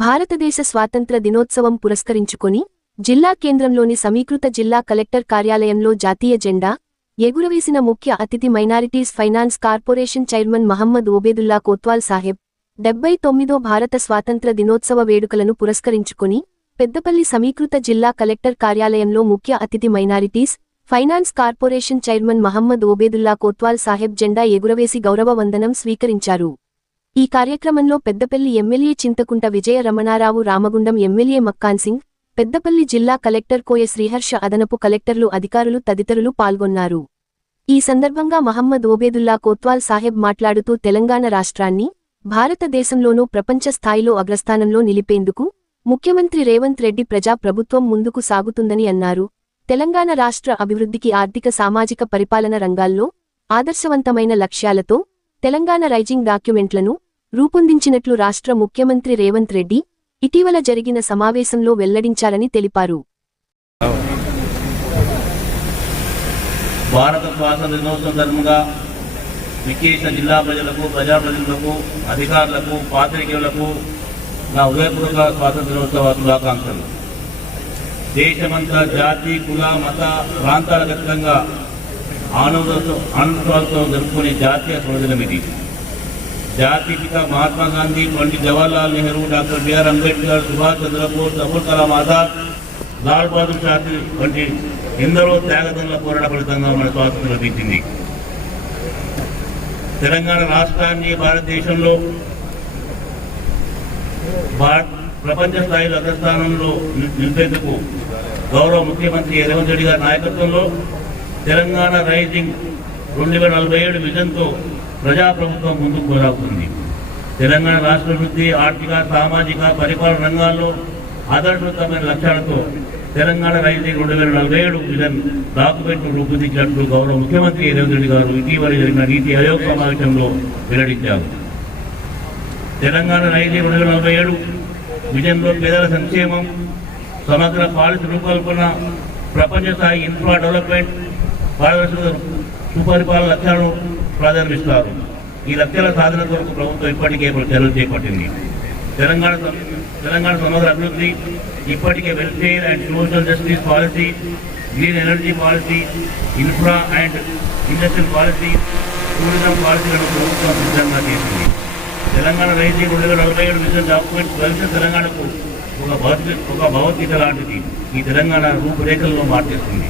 భారతదేశ స్వాతంత్ర దినోత్సవం పురస్కరించుకొని జిల్లా కేంద్రంలోని సమీకృత జిల్లా కలెక్టర్ కార్యాలయంలో జాతీయ జెండా ఎగురవేసిన ముఖ్య అతిథి minorities finance corporation chairman Mohammad Obaidullah Kotwal Sahab డెబ్బై తొమ్మిదో భారత స్వాతంత్ర దినోత్సవ వేడుకలను పురస్కరించుకుని పెద్దపల్లి సమీకృత జిల్లా కలెక్టర్ కార్యాలయంలో ముఖ్య అతిథి minorities finance corporation chairman Mohammed Obaidullah Kotwal Saheb జెండా ఎగురవేసి గౌరవ వందనం స్వీకరించారు. ఈ కార్యక్రమంలో పెద్దపల్లి ఎమ్మెల్యే చింతకుంట విజయ రమణారావు రామగుండం ఎమ్మెల్యే మక్కాన్ సింగ్ పెద్దపల్లి జిల్లా కలెక్టర్ కోయ శ్రీహర్ష అదనపు కలెక్టర్లు అధికారులు తదితరులు పాల్గొన్నారు. ఈ సందర్భంగా మహమ్మద్ ఓబేదుల్లా కోత్వాల్ సాహెబ్ మాట్లాడుతూ తెలంగాణ రాష్ట్రాన్ని భారతదేశంలోనూ ప్రపంచ స్థాయిలో అగ్రస్థానంలో నిలిపేందుకు ముఖ్యమంత్రి రేవంత్ రెడ్డి ప్రజా ప్రభుత్వం ముందుకు సాగుతుందని అన్నారు. తెలంగాణ రాష్ట్ర అభివృద్ధికి ఆర్థిక సామాజిక పరిపాలన రంగాల్లో ఆదర్శవంతమైన లక్ష్యాలతో తెలంగాణ రైజింగ్ డాక్యుమెంట్లను రూపొందించినట్లు రాష్ట్ర ముఖ్యమంత్రి రేవంత్ రెడ్డి ఇటీవల జరిగిన సమావేశంలో వెల్లడించారని తెలిపారు. భారత స్వాతంత్ర దినోత్సవం ధర్మంగా విశేష జిల్లా ప్రజలకు ప్రజాప్రతినిధులకు అధికారులకు పాత్రికేయులకు నా ఉదయపూర్వక స్వాతంత్ర దినోత్సవ శుభాకాంక్షలు. దేశమంతా జాతి కుల మత ప్రాంతాల గతంగా ఆనందంతో ఆనందాలతో జరుపుకునే జాతీయ స్వదినం ఇది. జాతి పిత మహాత్మా గాంధీ పండిట్ జవహర్లాల్ నెహ్రూ డాక్టర్ బిఆర్ అంబేద్కర్ సుభాష్ చంద్రబోస్ అబుల్ కలాం ఆజాద్ లాల్ బహదూర్ శాస్త్రి వంటి ఎందరో త్యాగదనుల పోరాట ఫలితంగా మన స్వాతంత్రం లభించింది. తెలంగాణ రాష్ట్రాన్ని భారతదేశంలో భారత్ ప్రపంచ స్థాయిలో అగ్రస్థానంలో నిలిపేందుకు గౌరవ ముఖ్యమంత్రి రేవంత్ రెడ్డి గారి నాయకత్వంలో తెలంగాణ రైజింగ్ రెండు వేల నలభై ఏడు విజన్తో ప్రజాప్రభుత్వం ముందుకు కొనసాగుతుంది తెలంగాణ రాష్ట్ర అభివృద్ధి ఆర్థిక సామాజిక పరిపాలన రంగాల్లో ఆదర్శవంతమైన లక్ష్యాలతో తెలంగాణ రైజింగ్ రెండు వేల నలభై ఏడు విజన్ డాక్యుమెంట్ను రూపొందించినట్లు గౌరవ ముఖ్యమంత్రి రేవంత్ రెడ్డి గారు ఇటీవల జరిగిన నీతి ఆయోగ్ సమావేశంలో వెల్లడించారు. తెలంగాణ రైజింగ్ రెండు వేల నలభై ఏడు విజన్లో పేదల సంక్షేమం సమగ్ర పాలసీ రూపకల్పన ప్రపంచ స్థాయి ఇన్ఫ్రా డెవలప్మెంట్ పారదర్శక సుపరిపాలన లక్ష్యాలను ప్రాధాన్యమిస్తారు. ఈ లక్ష్యాల సాధన కొరకు ప్రభుత్వం ఇప్పటికే చర్యలు చేపట్టింది. తెలంగాణ తెలంగాణ సమగ్ర అభివృద్ధి ఇప్పటికే welfare and social justice policy green energy policy infra and industrial policy tourism పాలసీలను ప్రభుత్వం సిద్ధంగా చేసింది. తెలంగాణ రైతు రెండు వేల నలభై ఏడు విజన్ డాక్యుమెంట్ భవిష్యత్ తెలంగాణకు ఒక భౌతిక ఒక భౌతిక లాంటిది ఈ తెలంగాణ రూపురేఖల్లో మార్చేస్తుంది.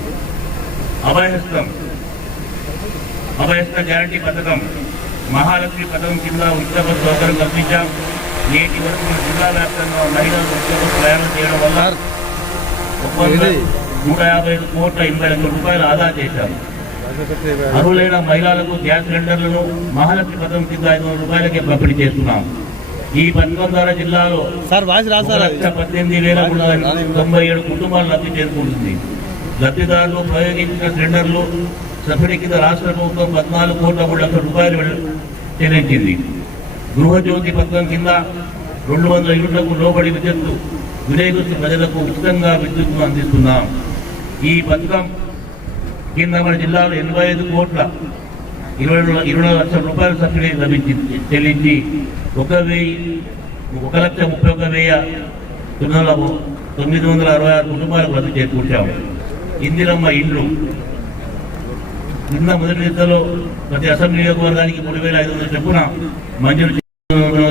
అభయహస్తం. అభయహస్త గ్యారంటీ పథకం మహాలక్ష్మి పథకం కింద బస్సు సౌకర్యం కల్పించాం. నేటి వరకు జిల్లా వ్యాప్తంగా మహిళలు బస్సు ప్రయాణం చేయడం వల్ల నూట యాభై ఐదు కోట్ల ఎనభై లక్షల రూపాయలు ఆదా చేశారు అర్హులైన మహిళలకు గ్యాస్ సిలిండర్లను మహాలక్ష్మి పథకం కింద ఐదు వందల రూపాయలకే పంపిణీ చేస్తున్నాం. ఈ పథకం ద్వారా జిల్లాలో లక్ష పద్దెనిమిది వేల తొంభై ఏడు కుటుంబాలు లబ్ధి చేరుకుంటుంది. లబ్ధిదారులు ప్రయోగించిన టెండర్లు సబ్సిడీ కింద రాష్ట్ర ప్రభుత్వం పద్నాలుగు కోట్ల మూడు లక్షల రూపాయలు చెల్లించింది గృహజ్యోతి పథకం కింద రెండు వందల యూనిట్లకు లోబడి విద్యుత్తు వినియోగిస్తూ ప్రజలకు ఉచితంగా విద్యుత్తును అందిస్తున్నాం. ఈ పథకం కింద మన జిల్లాలో ఎనభై ఐదు కోట్ల ఇరవై ఇరవై లక్షల రూపాయల సబ్సిడీ లభించింది చెల్లించి ఒక వెయ్యి ఒక లక్ష ముప్పై ఒక వెయ్యి తొమ్మిది వందల తొమ్మిది వందల అరవై ఆరు కుటుంబాలకు లబ్ధి చేకూర్చాము ఇందిరమ్మ ఇండ్లు. నిన్న మొదటి విడతలో ప్రతి అసెంబ్లీ నియోజకవర్గానికి మూడు వేల ఐదు వందల చొప్పున మంజూరు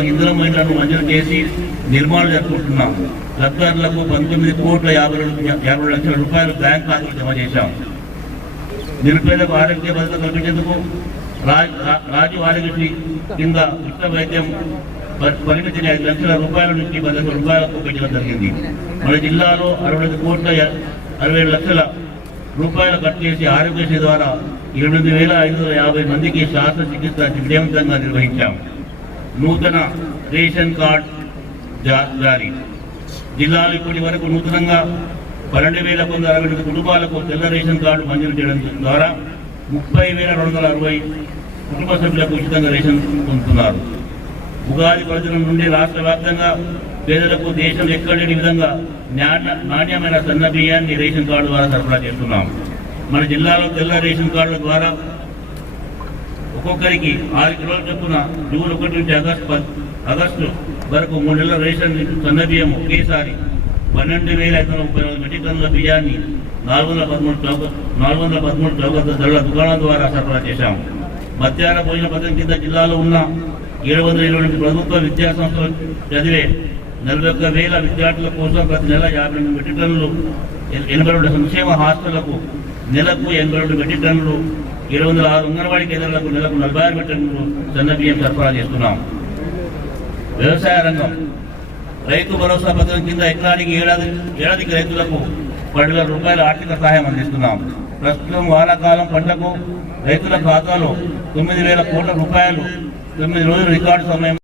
ఇందిరమ్మ ఇండ్లను మంజూరు చేసి నిర్మాణం జరుపుకుంటున్నాం. లబ్ధిదారులకు పంతొమ్మిది కోట్ల యాభై రెండు యాభై లక్షల రూపాయలు బ్యాంక్ ఖాతాలు జమ చేశాం. నిరుపేదకు ఆరోగ్య భద్రత కల్పించేందుకు రాజు ఆరోగ్యశ్రీ కింద ఉచిత వైద్యం పరిమితిని ఐదు లక్షల రూపాయల నుంచి పది లక్షల రూపాయలకు పెంచడం జరిగింది. మన జిల్లాలో అరవై ఐదు కోట్ల అరవై లక్షల రూపాయలు ఖర్చు చేసి ఆరోగ్యశ్రీ ద్వారా ఎనిమిది వేల ఐదు వందల యాభై మందికి శస్త్రచికిత్స విజయవంతంగా నిర్వహించాం. నూతన రేషన్ కార్డ్ జారీ. జిల్లాలో ఇప్పటి వరకు నూతనంగా పన్నెండు వేల వంద అరవై కుటుంబాలకు తెల్ల రేషన్ కార్డు మంజూరు చేయడం ద్వారా ముప్పై వేల రెండు వందల అరవై కుటుంబ సభ్యులకు ఉచితంగా రేషన్ పొందుతున్నారు. ఉగాది పర్వదినం నుండి రాష్ట్ర వ్యాప్తంగా పేదలకు దేశం ఎక్కడలేని విధంగా నాణ్యమైన సన్న బియ్యాన్ని రేషన్ కార్డు ద్వారా సరఫరా చేస్తున్నాం. మన జిల్లాలో తెల్ల రేషన్ కార్డుల ద్వారా ఒక్కొక్కరికి ఆరు కిలోల చొప్పున జూన్ ఒకటి నుంచి ఆగస్టు ఆగస్టు వరకు మూడు నెలల రేషన్ సన్న బియ్యం ఒకేసారి పన్నెండు వేల ఐదు వందల ముప్పై నాలుగు మెట్రిక్ టన్నుల బియ్యాన్ని నాలుగు వందల పదమూడు చౌక నాలుగు వందల పదమూడు చౌక ధరల దుకాణం ద్వారా సరఫరా చేశాము మధ్యాహ్న భోజన పథకం కింద జిల్లాలో ఉన్న ఏడు వందల ఇరవై ప్రభుత్వ విద్యా సంస్థలు చదివే నలభై ఒక్క వేల విద్యార్థుల కోసం ప్రతి నెల యాభై రెండు మెట్రిక్ టన్నులు ఎనభై రెండు సంక్షేమ హాస్టళ్ళకు నెలకు ఎనభై రెండు మెట్రిక్ టన్నులు ఇరవై వందల ఆరు అంగన్వాడీ కేంద్రాలకు నెలకు నలభై ఆరు మెట్రిక్ టన్నులు సన్న బియ్యం సరఫరా చేస్తున్నాం. వ్యవసాయ రంగం. రైతు భరోసా పథకం కింద ఎకరానికి ఏడాది ఏడాదికి రైతులకు పదివేల రూపాయల ఆర్థిక సహాయం అందిస్తున్నాం. ప్రస్తుతం వానాకాలం పంటకు రైతుల ఖాతాలో తొమ్మిది వేల కోట్ల రూపాయలు తొమ్మిది రోజుల రికార్డు సమయం